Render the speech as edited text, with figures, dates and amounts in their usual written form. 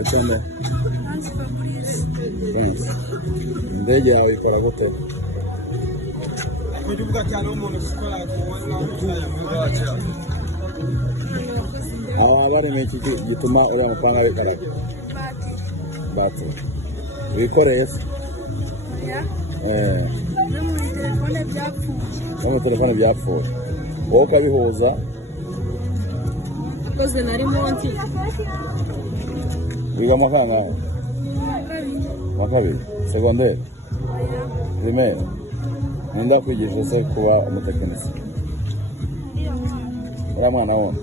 Echame. Indege yawe ikora gute? Kujugujugu cyane umuntu ukora Bari n'iki gituma uriya mupanga wikaraga? Batiri. Wikoreye se? No mu telefone byapfuye. Wowe ukabihuza? Yakoze nari munsi. Wiga amafaranga? Makabiri. Secondaire? Primaire? Nenda kwigisha se kuba umutekinisiye? Uriya mwana wundi?